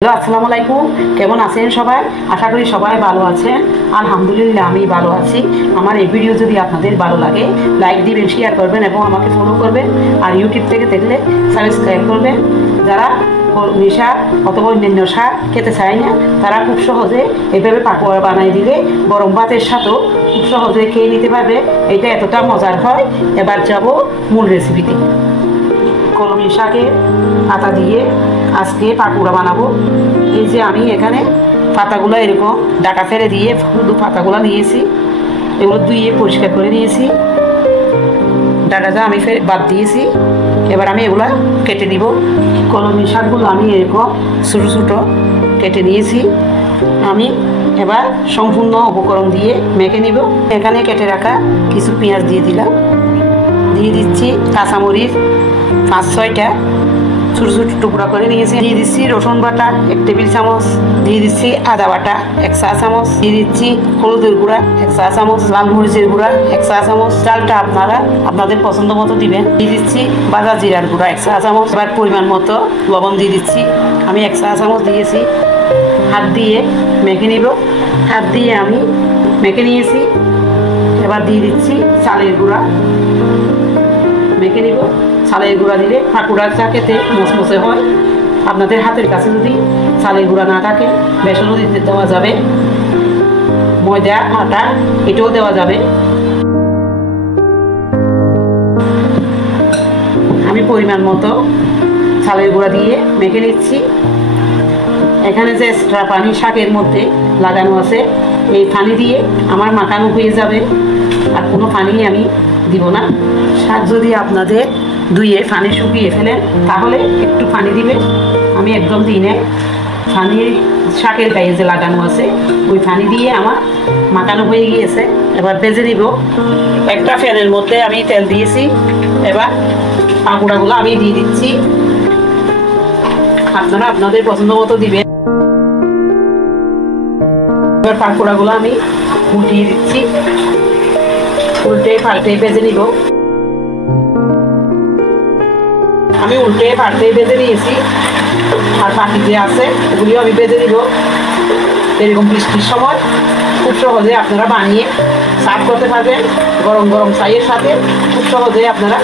Hello, আসসালামু আলাইকুম। কেমন আছেন সবাই? আশা করি সবাই ভালো আছেন। আলহামদুলিল্লাহ আমি ভালো আছি। আমার এই ভিডিও যদি আপনাদের ভালো লাগে লাইক দিবেন, শেয়ার করবেন এবং আমাকে ফলো করবেন। আর ইউটিউব থেকে দেখলে সাবস্ক্রাইব করবেন। যারা নেশা অথবা অন্যান্য শাক খেতে চায় না তারা খুব সহজে এইভাবে পাকোড়া বানাই দিলে গরম ভাতের সাথেও খুব সহজে খেয়ে নিতে পারবে। এটা এতটা মজার হয়। এবার যাব মূল রেসিপিতে। কলমি শাকের পাতা দিয়ে আজকে পাকোড়া বানাবো। এই যে আমি এখানে পাতাগুলো এরকম ডাটা ফেলে দিয়ে শুধু পাতাগুলো নিয়েছি, এগুলো ধুয়ে পরিষ্কার করে নিয়েছি, ডাটাটা আমি ফের বাদ দিয়েছি। এবার আমি এগুলা কেটে দিব। কলমি শাকগুলো আমি এরকম ছোটো ছোটো কেটে নিয়েছি। আমি এবার সম্পূর্ণ উপকরণ দিয়ে মেখে নিব। এখানে কেটে রাখা কিছু পেঁয়াজ দিয়ে দিলাম, দিয়ে দিচ্ছি কাঁচামরিচ 5-6টা ছোটো ছোটো টুকরা করে নিয়েছি, দিয়ে দিচ্ছি রসুন বাটা 1 টেবিল চামচ, দিয়ে দিচ্ছি আদা বাটা 1 চা চামচ, দিয়ে দিচ্ছি হলুদের গুঁড়া 1 চা চামচ, লাল মরিচের গুঁড়া 1 চা চামচ, চালটা আপনারা আপনাদের পছন্দ মতো দিবেন, দিয়ে দিচ্ছি ভাজা জিরার গুঁড়া 1 চা চামচ। এবার পরিমাণ মতো লবণ দিয়ে দিচ্ছি, আমি 1 চা চামচ দিয়েছি। হাত দিয়ে মেখে নিব। হাত দিয়ে আমি মেখে নিয়েছি। এবার দিয়ে দিচ্ছি চালের গুঁড়া, মেখে নিব। চালের গুঁড়া দিলে পাকোড়াটা খেতে মচমচে হয়। আপনাদের হাতের কাছে যদি চালের গুঁড়া না থাকে বেসনও দিতে দেওয়া যাবে, ময়দা আটা এটাও দেওয়া যাবে। আমি পরিমাণ মতো চালের গুঁড়া দিয়ে মেখে নিচ্ছি। এখানে যে এক্সট্রা পানি শাকের মধ্যে লাগানো আছে এই পানি দিয়ে আমার মাখানো হয়ে যাবে, আর কোনো পানি আমি দিব না। শাক যদি আপনাদের ধুয়ে পানি শুকিয়ে ফেলেন তাহলে একটু পানি দিবে, আমি একদম দিই না। পানি শাকের গায়ে যে লাগানো আছে ওই পানি দিয়ে আমার মাখানো হয়ে গিয়েছে। এবার ভেজে নিব। একটা ফ্যানের মধ্যে আমি তেল দিয়েছি। এবার পাকোড়াগুলো আমি দিয়ে দিচ্ছি, আপনারা আপনাদের পছন্দ মতো দিবেন। এবার পাকোড়াগুলো আমি উল্টিয়ে দিচ্ছি, উল্টে পাল্টে ভেজে নিব। আমি উল্টে পাল্টে ভেজে নিয়েছি, আর বাকি যে আছে ওগুলিও আমি ভেজে নিব। এরকম বৃষ্টির সময় খুব সহজে আপনারা বানিয়ে সার্ভ করতে পারবেন। গরম গরম চায়ের সাথে খুব সহজে আপনারা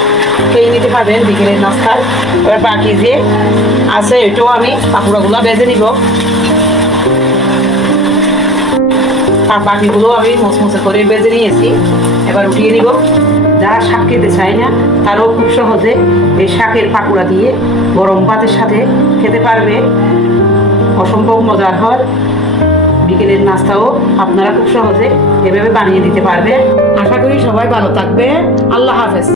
খেয়ে নিতে পারবেন বিকেলের নাস্তায়। এবার বাকি যে আছে এটাও আমি পাকোড়াগুলো ভেজে নিব, আর বাকিগুলো আমি মচমচে করে ভেজে নিয়েছি। এবার উঠিয়ে নিব। যারা শাক খেতে চায় না তারাও খুব সহজে এই শাকের পাকোড়া দিয়ে গরম ভাতের সাথে খেতে পারবে। অসম্ভব মজার হয়। বিকেলের নাস্তাও আপনারা খুব সহজে এভাবে বানিয়ে দিতে পারবে। আশা করি সবাই ভালো থাকবে। আল্লাহ হাফেজ।